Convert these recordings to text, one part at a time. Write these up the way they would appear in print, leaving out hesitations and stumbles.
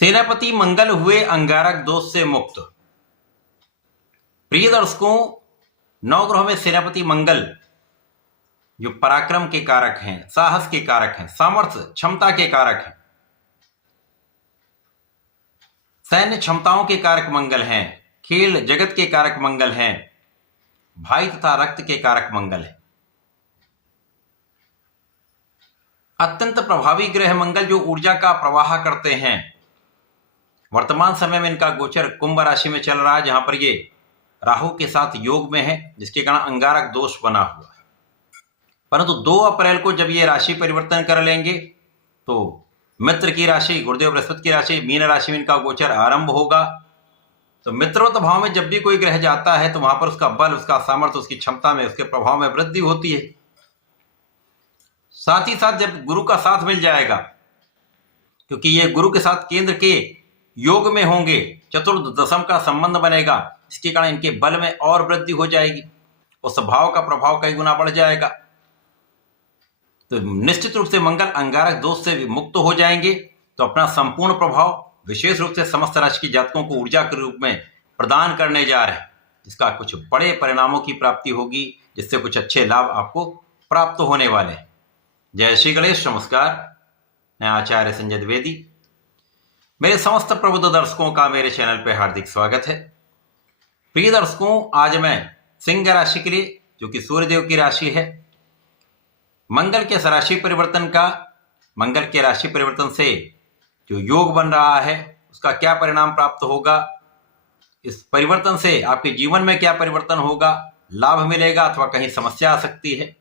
सेनापति मंगल हुए अंगारक दोष से मुक्त। प्रिय दर्शकों, नवग्रहों में सेनापति मंगल जो पराक्रम के कारक हैं, साहस के कारक हैं, सामर्थ्य क्षमता के कारक हैं, सैन्य क्षमताओं के कारक मंगल हैं, खेल जगत के कारक मंगल हैं, भाई तथा रक्त के कारक मंगल हैं। अत्यंत प्रभावी ग्रह मंगल जो ऊर्जा का प्रवाह करते हैं। वर्तमान समय में इनका गोचर कुंभ राशि में चल रहा है, जहां पर ये राहु के साथ योग में है, जिसके कारण अंगारक दोष बना हुआ है। परंतु 2 अप्रैल को जब ये राशि परिवर्तन कर लेंगे तो मित्र की राशि, गुरुदेव बृहस्पति की राशि मीन राशि में इनका गोचर आरंभ होगा। तो मित्रवत भाव में जब भी कोई ग्रह जाता है तो वहां पर उसका बल, उसका सामर्थ्य, उसकी क्षमता में, उसके प्रभाव में वृद्धि होती है। साथ ही साथ जब गुरु का साथ मिल जाएगा, क्योंकि ये गुरु के साथ केंद्र के योग में होंगे, चतुर्थ दशम का संबंध बनेगा, इसके कारण इनके बल में और वृद्धि हो जाएगी, उस भाव का प्रभाव कई गुना बढ़ जाएगा। तो निश्चित रूप से मंगल अंगारक दोष से मुक्त हो जाएंगे तो अपना संपूर्ण प्रभाव विशेष रूप से समस्त राशि की जातकों को ऊर्जा के रूप में प्रदान करने जा रहे हैं, जिसका कुछ बड़े परिणामों की प्राप्ति होगी, जिससे कुछ अच्छे लाभ आपको प्राप्त होने वाले हैं। जय श्री गणेश। नमस्कार, मैं आचार्य संजय द्विवेदी। मेरे समस्त प्रबुद्ध दर्शकों का मेरे चैनल पर हार्दिक स्वागत है। प्रिय दर्शकों, आज मैं सिंह राशि के लिए, जो कि सूर्यदेव की राशि है, मंगल के राशि परिवर्तन का, मंगल के राशि परिवर्तन से जो योग बन रहा है उसका क्या परिणाम प्राप्त होगा, इस परिवर्तन से आपके जीवन में क्या परिवर्तन होगा, लाभ मिलेगा अथवा कहीं समस्या आ सकती है,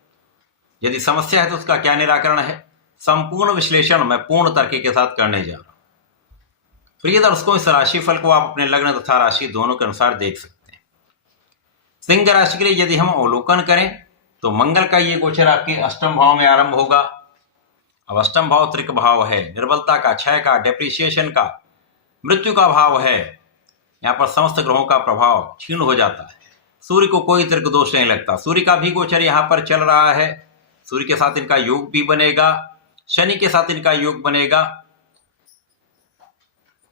यदि समस्या है तो उसका क्या निराकरण है, संपूर्ण विश्लेषण मैं पूर्ण तर्क के साथ करने जा रहा हूं। प्रिय दर्शकों, इस राशि फल को आप अपने लग्न तथा राशि दोनों के अनुसार देख सकते हैं। सिंह राशि के लिए यदि हम अवलोकन करें तो मंगल का ये गोचर आपके अष्टम भाव में आरंभ होगा। अब अष्टम भाव त्रिक भाव है, निर्बलता का, क्षय का, डेप्रिसिएशन का, मृत्यु का भाव है। यहाँ पर समस्त ग्रहों का प्रभाव क्षीण हो जाता है। सूर्य को कोई त्रिक दोष नहीं लगता। सूर्य का भी गोचर यहाँ पर चल रहा है, सूर्य के साथ इनका योग भी बनेगा, शनि के साथ इनका योग बनेगा।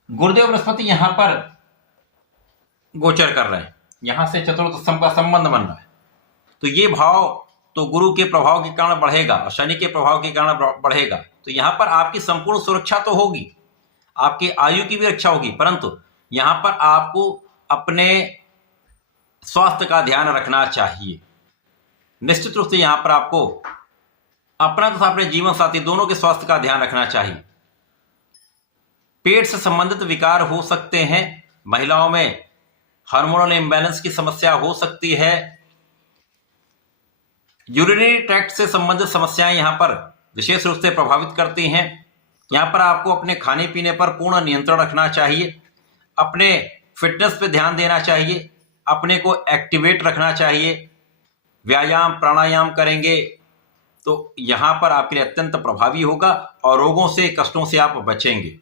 गुरुदेव बृहस्पति यहाँ पर गोचर कर रहे हैं, यहां से चतुर्थ स्तंभ का संबंध बन रहा है। तो ये भाव तो गुरु के प्रभाव के कारण बढ़ेगा और शनि के प्रभाव के कारण बढ़ेगा। तो यहां पर आपकी संपूर्ण सुरक्षा तो होगी, आपकी आयु की भी रक्षा होगी, परंतु यहां पर आपको अपने स्वास्थ्य का ध्यान रखना चाहिए। निश्चित रूप से यहां पर आपको अपना तथा अपने जीवन साथी दोनों के स्वास्थ्य का ध्यान रखना चाहिए। पेट से संबंधित विकार हो सकते हैं, महिलाओं में हार्मोनल इंबैलेंस की समस्या हो सकती है, यूरिनरी ट्रैक्ट से संबंधित समस्याएं यहां पर विशेष रूप से प्रभावित करती हैं। यहां पर आपको अपने खाने पीने पर पूर्ण नियंत्रण रखना चाहिए, अपने फिटनेस पे ध्यान देना चाहिए, अपने को एक्टिवेट रखना चाहिए। व्यायाम प्राणायाम करेंगे तो यहां पर आपके लिए अत्यंत प्रभावी होगा और रोगों से, कष्टों से आप बचेंगे।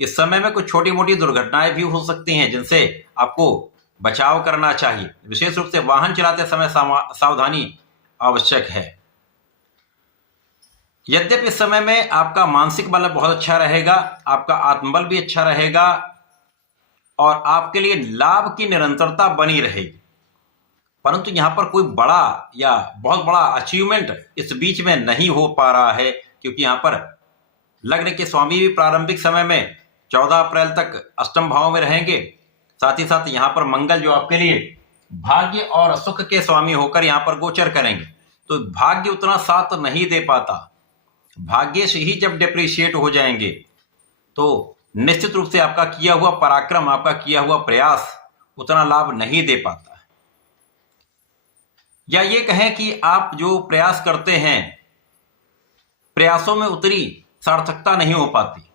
इस समय में कुछ छोटी मोटी दुर्घटनाएं भी हो सकती हैं, जिनसे आपको बचाव करना चाहिए। विशेष रूप से वाहन चलाते समय सावधानी आवश्यक है। यद्यपि इस समय में आपका मानसिक बल बहुत अच्छा रहेगा, आपका आत्मबल भी अच्छा रहेगा और आपके लिए लाभ की निरंतरता बनी रहेगी, परंतु यहां पर कोई बड़ा या बहुत बड़ा अचीवमेंट इस बीच में नहीं हो पा रहा है, क्योंकि यहां पर लग्न के स्वामी भी प्रारंभिक समय में 14 अप्रैल तक अष्टम भाव में रहेंगे। साथ ही साथ यहां पर मंगल जो आपके लिए भाग्य और सुख के स्वामी होकर यहां पर गोचर करेंगे, तो भाग्य उतना साथ नहीं दे पाता। भाग्य से ही जब डिप्रिशिएट हो जाएंगे तो निश्चित रूप से आपका किया हुआ पराक्रम, आपका किया हुआ प्रयास उतना लाभ नहीं दे पाता है। या ये कहें कि आप जो प्रयास करते हैं, प्रयासों में उतनी सार्थकता नहीं हो पाती।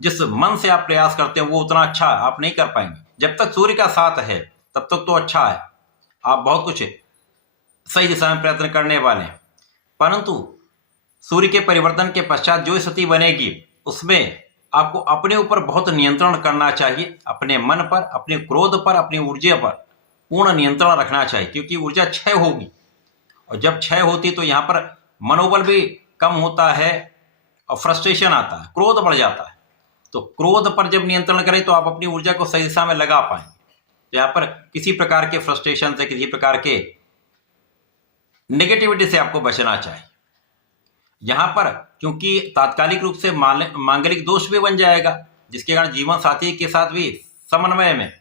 जिस मन से आप प्रयास करते हैं वो उतना अच्छा आप नहीं कर पाएंगे। जब तक सूर्य का साथ है तब तक तो अच्छा है, आप बहुत कुछ सही दिशा में प्रयत्न करने वाले हैं, परंतु सूर्य के परिवर्तन के पश्चात जो स्थिति बनेगी उसमें आपको अपने ऊपर बहुत नियंत्रण करना चाहिए। अपने मन पर, अपने क्रोध पर, अपनी ऊर्जा पर पूर्ण नियंत्रण रखना चाहिए, क्योंकि ऊर्जा क्षय होगी और जब क्षय होती तो यहाँ पर मनोबल भी कम होता है और फ्रस्ट्रेशन आता है, क्रोध बढ़ जाता है। तो क्रोध पर जब नियंत्रण करें तो आप अपनी ऊर्जा को सही दिशा में लगा पाएं। तो यहाँ पर किसी प्रकार के फ्रस्ट्रेशन से, किसी प्रकार के नेगेटिविटी से आपको बचना चाहिए। यहाँ पर क्योंकि तात्कालिक रूप से मांगलिक दोष भी बन जाएगा, जिसके कारण जीवन साथी के साथ भी समन्वय में,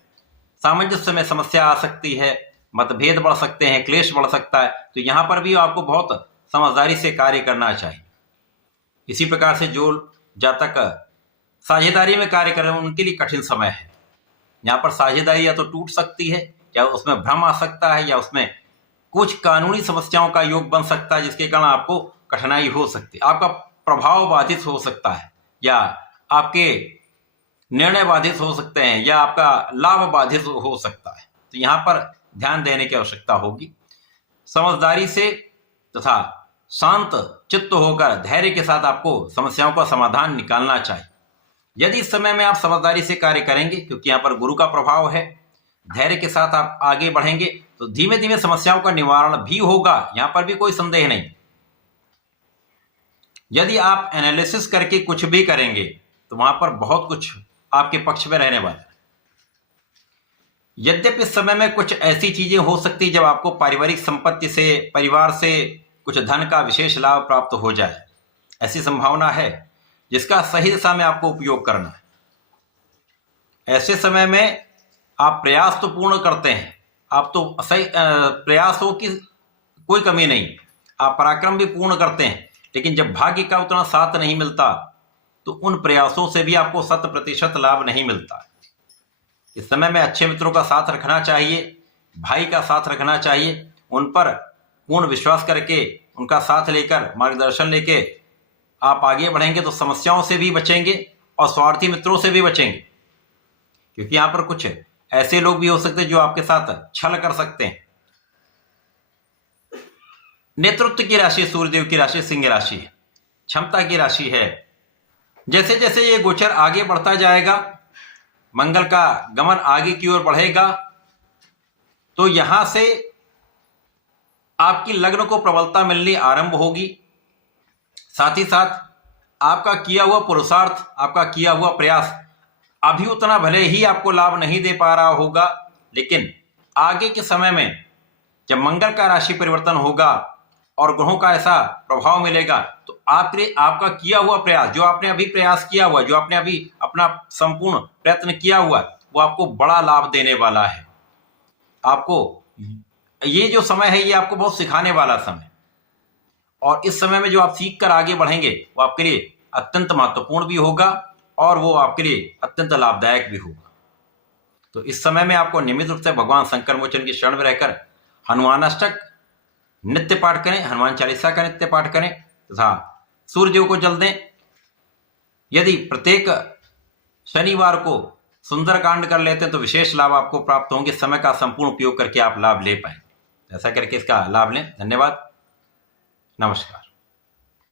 सामंजस्य में समस्या आ सकती है, मतभेद बढ़ सकते हैं, क्लेश बढ़ सकता है। तो यहाँ पर भी आपको बहुत समझदारी से कार्य करना चाहिए। इसी प्रकार से जो जातक साझेदारी में कार्य कर रहे हैं उनके लिए कठिन समय है। यहाँ पर साझेदारी या तो टूट सकती है, या उसमें भ्रम आ सकता है, या उसमें कुछ कानूनी समस्याओं का योग बन सकता है, जिसके कारण आपको कठिनाई हो सकती है। आपका प्रभाव बाधित हो सकता है, या आपके निर्णय बाधित हो सकते हैं, या आपका लाभ बाधित हो सकता है। तो यहाँ पर ध्यान देने की आवश्यकता होगी। समझदारी से तथा शांत चित्त होकर धैर्य के साथ आपको समस्याओं का समाधान निकालना चाहिए। यदि इस समय में आप समझदारी से कार्य करेंगे, क्योंकि यहाँ पर गुरु का प्रभाव है, धैर्य के साथ आप आगे बढ़ेंगे, तो धीमे धीमे समस्याओं का निवारण भी होगा। यहाँ पर भी कोई संदेह नहीं। यदि आप एनालिसिस करके कुछ भी करेंगे तो वहां पर बहुत कुछ आपके पक्ष में रहने वाला है। यद्यपि इस समय में कुछ ऐसी चीजें हो सकती जब आपको पारिवारिक संपत्ति से, परिवार से कुछ धन का विशेष लाभ प्राप्त हो जाए, ऐसी संभावना है, जिसका सही दिशा में आपको उपयोग करना है। ऐसे समय में आप प्रयास तो पूर्ण करते हैं, आप तो सही प्रयासों की कोई कमी नहीं, आप पराक्रम भी पूर्ण करते हैं, लेकिन जब भाग्य का उतना साथ नहीं मिलता तो उन प्रयासों से भी आपको 100% लाभ नहीं मिलता। इस समय में अच्छे मित्रों का साथ रखना चाहिए, भाई का साथ रखना चाहिए, उन पर पूर्ण विश्वास करके उनका साथ लेकर, मार्गदर्शन लेके आप आगे बढ़ेंगे तो समस्याओं से भी बचेंगे और स्वार्थी मित्रों से भी बचेंगे। क्योंकि यहाँ पर कुछ ऐसे लोग भी हो सकते हैं जो आपके साथ छल कर सकते हैं। नेतृत्व की राशि सूर्यदेव की राशि सिंह राशि है, क्षमता की राशि है। जैसे जैसे ये गोचर आगे बढ़ता जाएगा, मंगल का गमन आगे की ओर बढ़ेगा, तो यहां से आपकी लग्न को प्रबलता मिलनी आरंभ होगी। साथ ही साथ आपका किया हुआ पुरुषार्थ, आपका किया हुआ प्रयास अभी उतना भले ही आपको लाभ नहीं दे पा रहा होगा, लेकिन आगे के समय में जब मंगल का राशि परिवर्तन होगा और ग्रहों का ऐसा प्रभाव मिलेगा, तो आपका किया हुआ प्रयास, जो आपने अभी प्रयास किया हुआ, जो आपने अभी अपना संपूर्ण प्रयत्न किया हुआ, वो आपको बड़ा लाभ देने वाला है। आपको ये जो समय है, ये आपको बहुत सिखाने वाला समय, और इस समय में जो आप सीख कर आगे बढ़ेंगे वो आपके लिए अत्यंत महत्वपूर्ण भी होगा और वो आपके लिए अत्यंत लाभदायक भी होगा। तो इस समय में आपको नियमित रूप से भगवान शंकर मोचन की शरण में रहकर हनुमान अष्टक नित्य पाठ करें, हनुमान चालीसा का नित्य पाठ करें तथा सूर्यदेव को जल दें। यदि प्रत्येक शनिवार को सुंदरकांड कर लेते हैं तो विशेष लाभ आपको प्राप्त होंगे। समय का संपूर्ण उपयोग करके आप लाभ ले पाएंगे। ऐसा करके इसका लाभ लें। धन्यवाद, नमस्कार।